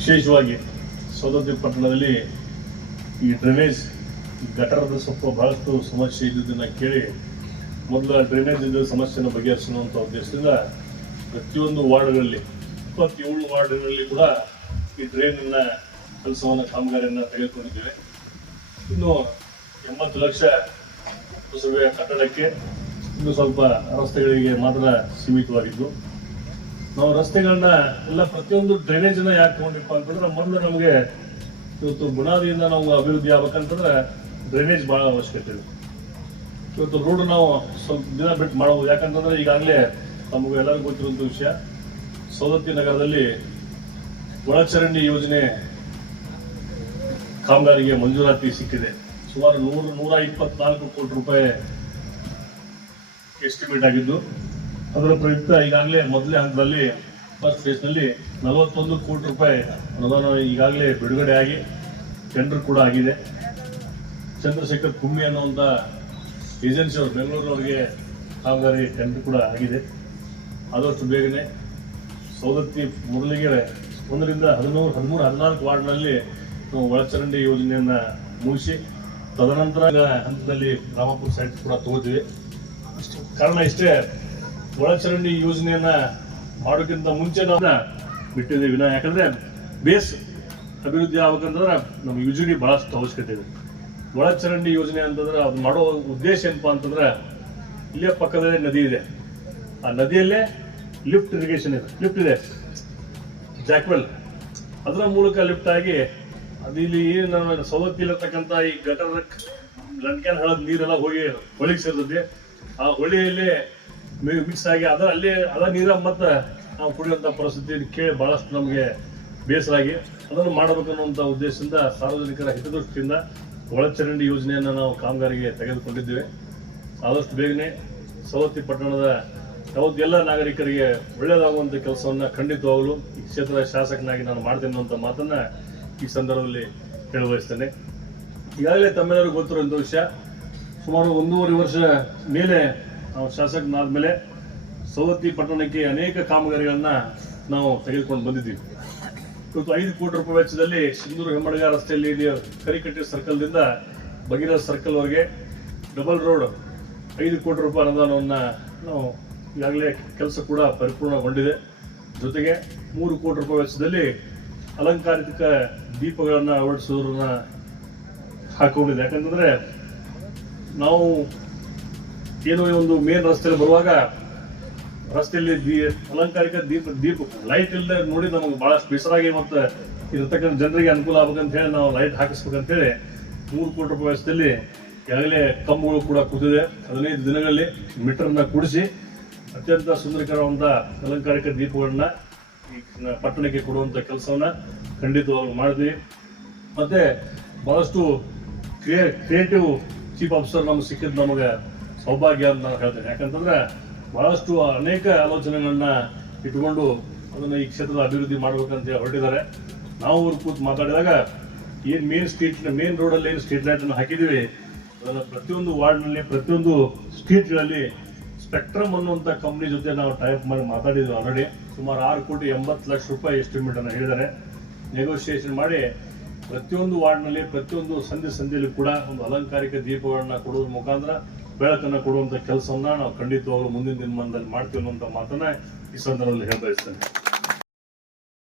ವಿಶೇಷವಾಗಿ ಸೌಲಭ್ಯ ಪಟ್ಟಣದಲ್ಲಿ ಈ ಡ್ರೈನೇಜ್ ಗಟರದ ಸ್ವಲ್ಪ ಬಹಳಷ್ಟು ಸಮಸ್ಯೆ ಇದ್ದುದನ್ನು ಕೇಳಿ ಮೊದಲ ಡ್ರೈನೇಜ್ ಇದ್ದ ಸಮಸ್ಯೆನ ಬಗೆಹರಿಸುವಂಥ ಉದ್ದೇಶದಿಂದ ಪ್ರತಿಯೊಂದು ವಾರ್ಡ್ಗಳಲ್ಲಿ, ಇಪ್ಪತ್ತೇಳು ವಾರ್ಡ್ಗಳಲ್ಲಿ ಕೂಡ ಈ ಡ್ರೈನಿನ ಕೆಲಸವನ್ನು, ಕಾಮಗಾರಿಯನ್ನು ತೆಗೆದುಕೊಂಡಿದ್ದೇವೆ. ಇನ್ನು ಎಂಬತ್ತು ಲಕ್ಷ ಕುಸುಬೆ ಕಟ್ಟಡಕ್ಕೆ ಇನ್ನು ಸ್ವಲ್ಪ ರಸ್ತೆಗಳಿಗೆ ಮಾತ್ರ ಸೀಮಿತವಾಗಿದ್ದು. ನಾವು ರಸ್ತೆಗಳನ್ನ ಎಲ್ಲ ಪ್ರತಿಯೊಂದು ಡ್ರೈನೇಜನ್ನ ಯಾಕೆ ತಗೊಂಡಿಪ್ಪ ಅಂತಂದ್ರೆ ಮೊದಲು ನಮಗೆ ಇವತ್ತು ಬುನಾದಿಯಿಂದ ನಾವು ಅಭಿವೃದ್ಧಿ ಆಗ್ಬೇಕಂತಂದ್ರೆ ಡ್ರೈನೇಜ್ ಬಹಳ ಅವಶ್ಯಕತೆ ಇದೆ ಇವತ್ತು ರೋಡ್ ನಾವು ಸ್ವಲ್ಪ ದಿನ ಬಿಟ್ಟು ಮಾಡಬಹುದು ಯಾಕಂತಂದ್ರೆ ಈಗಾಗಲೇ ನಮಗೂ ಎಲ್ಲರಿಗೂ ಗೊತ್ತಿರುವಂಥ ವಿಷಯ ಸೌದತ್ತಿ ನಗರದಲ್ಲಿ ಒಳಚರಂಡಿ ಯೋಜನೆ ಕಾಮಗಾರಿಗೆ ಮಂಜೂರಾತಿ ಸಿಕ್ಕಿದೆ. ಸುಮಾರು ನೂರ ನೂರ ಇಪ್ಪತ್ನಾಲ್ಕು ಕೋಟಿ ರೂಪಾಯಿ ಎಸ್ಟಿಮೇಟ್ ಆಗಿದ್ದು ಅದರ ಪ್ರಯುಕ್ತ ಈಗಾಗಲೇ ಮೊದಲನೇ ಹಂತದಲ್ಲಿ ಫಸ್ಟ್ ಫೇಸ್ನಲ್ಲಿ ನಲವತ್ತೊಂದು ಕೋಟಿ ರೂಪಾಯಿ ಅನುದಾನ ಈಗಾಗಲೇ ಬಿಡುಗಡೆ ಆಗಿ ಟೆಂಡರ್ ಕೂಡ ಆಗಿದೆ. ಚಂದ್ರಶೇಖರ್ ಕುಮ್ಮಿ ಅನ್ನುವಂಥ ಏಜೆನ್ಸಿ ಅವರು ಬೆಂಗಳೂರಿನವರಿಗೆ ಕಾಮಗಾರಿ ಟೆಂಡರ್ ಕೂಡ ಆಗಿದೆ. ಆದಷ್ಟು ಬೇಗನೆ ಸೌದತ್ತಿ ಮೊದಲಿಗೆ ಒಂದರಿಂದ ಹದಿಮೂರು ಹದಿಮೂರು, ಹದಿನಾಲ್ಕು ವಾರ್ಡ್ನಲ್ಲಿ ನಾವು ಒಳಚರಂಡಿ ಯೋಜನೆಯನ್ನು ಮುಗಿಸಿ, ತದನಂತರ ಹಂತದಲ್ಲಿ ರಾಮಪುರ ಸೈಟ್ ಕೂಡ ತಗೋತೀವಿ ಕಾರಣ ಇಷ್ಟೇ ಒಳಚರಂಡಿ ಯೋಜನೆಯನ್ನ ಮಾಡೋಕ್ಕಿಂತ ಮುಂಚೆ ನಾವು ಬಿಟ್ಟಿದ್ದೇವೆ. ವಿನ ಯಾಕಂದ್ರೆ ಬೇಸ್ ಅಭಿವೃದ್ಧಿ ಆಗ್ಬೇಕಂತಂದ್ರೆ ನಮ್ಮ ಯು ಭಾಳಷ್ಟು ಅವಶ್ಯಕತೆ ಇದೆ. ಒಳಚರಂಡಿ ಯೋಜನೆ ಅಂತಂದ್ರೆ ಅದು ಮಾಡೋ ಉದ್ದೇಶ ಏನಪ್ಪ ಅಂತಂದ್ರೆ ಇಲ್ಲೇ ಪಕ್ಕದಲ್ಲೇ ನದಿ ಇದೆ. ಆ ನದಿಯಲ್ಲೇ ಲಿಫ್ಟ್ ಇರಿಗೇಷನ್ ಇದೆ. ಲಿಫ್ಟ್ ಇದೆ. ಜಾಕ್ವೆಲ್. ಅದರ ಮೂಲಕ ಲಿಫ್ಟ್ ಆಗಿ ಅದು ಇಲ್ಲಿ ಏನು ಸವಲತ್ತಿಲ್ಲಿರ್ತಕ್ಕಂಥ ಈ ಗಟರ್ ಲಂಡ್ಕ್ಯಾನ್ ಹಳದ ನೀರೆಲ್ಲ ಹೋಗಿ ಹೊಳಿಗೆ ಸೇರ್ತದೆ. ಆ ಹೊಳಿಯಲ್ಲಿ ಮಿಕ್ಸ್ ಆಗಿ ಅದ ಅಲ್ಲಿ ಅದ ನೀರ ಮತ್ತೆ ನಾವು ಕುಡಿಯುವಂಥ ಪರಿಸ್ಥಿತಿ ಕೇಳಿ ಬಹಳಷ್ಟು ನಮಗೆ ಬೇಸರ ಆಗಿ ಅದನ್ನು ಮಾಡಬೇಕನ್ನುವಂಥ ಉದ್ದೇಶದಿಂದ ಸಾರ್ವಜನಿಕರ ಹಿತದೃಷ್ಟಿಯಿಂದ ಒಳಚರಂಡಿ ಯೋಜನೆಯನ್ನು ನಾವು ಕಾಮಗಾರಿಗೆ ತೆಗೆದುಕೊಂಡಿದ್ದೇವೆ. ಆದಷ್ಟು ಬೇಗನೆ ಸವತಿ ಪಟ್ಟಣದ ಯಾವತ್ತು ಎಲ್ಲ ನಾಗರಿಕರಿಗೆ ಒಳ್ಳೆಯದಾಗುವಂಥ ಕೆಲಸವನ್ನ ಖಂಡಿತವಾಗಲು ಈ ಕ್ಷೇತ್ರದ ಶಾಸಕನಾಗಿ ನಾನು ಮಾಡ್ತೇನೆ ಅನ್ನುವಂಥ ಮಾತನ್ನ ಈ ಸಂದರ್ಭದಲ್ಲಿ ಹೇಳ ಬಯಸ್ತೇನೆ ಈಗಾಗಲೇ ತಮ್ಮೆಲ್ಲರಿಗೂ ಗೊತ್ತಿರುವಂಥ ವಿಷಯ, ಸುಮಾರು ಒಂದೂವರೆ ವರ್ಷ ಮೇಲೆ ನಾವು ಶಾಸಕನಾದ್ಮೇಲೆ ಸವದತ್ತಿ ಪಟ್ಟಣಕ್ಕೆ ಅನೇಕ ಕಾಮಗಾರಿಗಳನ್ನ ನಾವು ತೆಗೆದುಕೊಂಡು ಬಂದಿದ್ದೀವಿ. ಇವತ್ತು ಐದು ಕೋಟಿ ರೂಪಾಯಿ ವೆಚ್ಚದಲ್ಲಿ ಸಿಂಧೂರು ಹೆಮ್ಮಡಗ ರಸ್ತೆಯಲ್ಲಿ ಕರಿಕಟ್ಟಿ ಸರ್ಕಲ್ದಿಂದ ಸರ್ಕಲ್ ವರೆಗೆ ಡಬಲ್ ರೋಡ್ ಐದು ಕೋಟಿ ರೂಪಾಯಿ ಅನುದಾನವನ್ನ ನಾವು ಈಗಾಗಲೇ ಕೆಲಸ ಕೂಡ ಪರಿಪೂರ್ಣಗೊಂಡಿದೆ. ಜೊತೆಗೆ ಮೂರು ಕೋಟಿ ರೂಪಾಯಿ ವೆಚ್ಚದಲ್ಲಿ ಅಲಂಕಾರಿಕ ದೀಪಗಳನ್ನ ಅಳವಡಿಸೋದನ್ನ ಹಾಕೊಂಡಿದೆ ಯಾಕಂತಂದರೆ ನಾವು ಏನೋ ಒಂದು ಮೇನ್ ರಸ್ತೆಯಲ್ಲಿ ಬರುವಾಗ ರಸ್ತೆಯಲ್ಲಿ ಅಲಂಕಾರಿಕ ದೀಪ ದೀಪ ಲೈಟ್ ಇಲ್ಲದೆ ನೋಡಿ ನಮಗೆ ಬಹಳ ಬೇಸರಾಗಿ ಮತ್ತೆ ಇರತಕ್ಕಂಥ ಜನರಿಗೆ ಅನುಕೂಲ ಆಗ್ಬೇಕಂತ ಹೇಳಿ ನಾವು ಲೈಟ್ ಹಾಕಿಸ್ಬೇಕಂತ ಹೇಳಿ ಮೂರು ಕೋಟಿ ರೂಪಾಯಿ ವೆಚ್ಚದಲ್ಲಿ ಈಗಾಗಲೇ ಕಂಬಗಳು ಕೂಡ ಕೂತಿದೆ. ಹದಿನೈದು ದಿನಗಳಲ್ಲಿ ಮೀಟರ್ನ ಕೂಡಿಸಿ ಅತ್ಯಂತ ಸುಂದರಕರವಾದ ಅಲಂಕಾರಿಕ ದೀಪಗಳನ್ನ ಈ ಪಟ್ಟಣಕ್ಕೆ ಕೊಡುವಂಥ ಕೆಲಸವನ್ನು ಖಂಡಿತವಾಗಿ ಮಾಡಿದ್ವಿ. ಮತ್ತು ಭಾಳಷ್ಟು ಕ್ರಿಯೇ ಕ್ರಿಯೇಟಿವ್ ಚೀಫ್ ಆಫೀಸರ್ ನಮ್ಗೆ ಸಿಕ್ಕಿದ್ದು ನಮಗೆ ಸೌಭಾಗ್ಯ ಅಂತ ನಾನು ಹೇಳ್ತೇನೆ. ಯಾಕಂತಂದ್ರೆ ಬಹಳಷ್ಟು ಅನೇಕ ಆಲೋಚನೆಗಳನ್ನ ಇಟ್ಕೊಂಡು ಅದನ್ನು ಈ ಕ್ಷೇತ್ರದ ಅಭಿವೃದ್ಧಿ ಮಾಡಬೇಕಂತ ಹೊರಟಿದ್ದಾರೆ. ನಾವು ಅವ್ರು ಕೂತು ಮಾತಾಡಿದಾಗ ಏನು ಮೇನ್ ಸ್ಟ್ರೀಟ್ ಮೇನ್ ರೋಡಲ್ಲಿ ಏನು ಸ್ಟ್ರೀಟ್ ಲೈಟ್ ಅನ್ನು ಹಾಕಿದೀವಿ ಅದನ್ನ ಪ್ರತಿಯೊಂದು ವಾರ್ಡ್ನಲ್ಲಿ, ಪ್ರತಿಯೊಂದು ಸ್ಟ್ರೀಟ್ಗಳಲ್ಲಿ ಸ್ಪೆಕ್ಟ್ರಮ್ ಅನ್ನುವಂಥ ಕಂಪ್ನಿ ಜೊತೆ ನಾವು ಟೈಪ್ ಮಾಡಿ ಮಾತಾಡಿದ್ವಿ ಆಲ್ರೆಡಿ ಸುಮಾರು ಆರು ಕೋಟಿ ಎಂಬತ್ತು ಲಕ್ಷ ರೂಪಾಯಿ ಎಸ್ಟಿಮೇಟ್ ಅನ್ನು ಹೇಳಿದ್ದಾರೆ. ನೆಗೋಷಿಯೇಷನ್ ಮಾಡಿ ಪ್ರತಿಯೊಂದು ವಾರ್ಡ್ನಲ್ಲಿ, ಪ್ರತಿಯೊಂದು ಸಂಧಿ ಸಂಧಿಯಲ್ಲಿ ಕೂಡ ಒಂದು ಅಲಂಕಾರಿಕ ದೀಪಗಳನ್ನ ಕೊಡೋದ್ರ ಮುಖಾಂತರ ಬೆಳಕನ್ನು ಕೊಡುವಂಥ ಕೆಲಸವನ್ನ ನಾವು ಖಂಡಿತವಾಗ್ಲೂ ಮುಂದಿನ ದಿನಮಾನದಲ್ಲಿ ಮಾಡ್ತೀವಿ ಅನ್ನುವಂಥ ಮಾತನ್ನ ಈ ಸಂದರ್ಭದಲ್ಲಿ ಹೇಳ ಇರ್ತೇನೆ.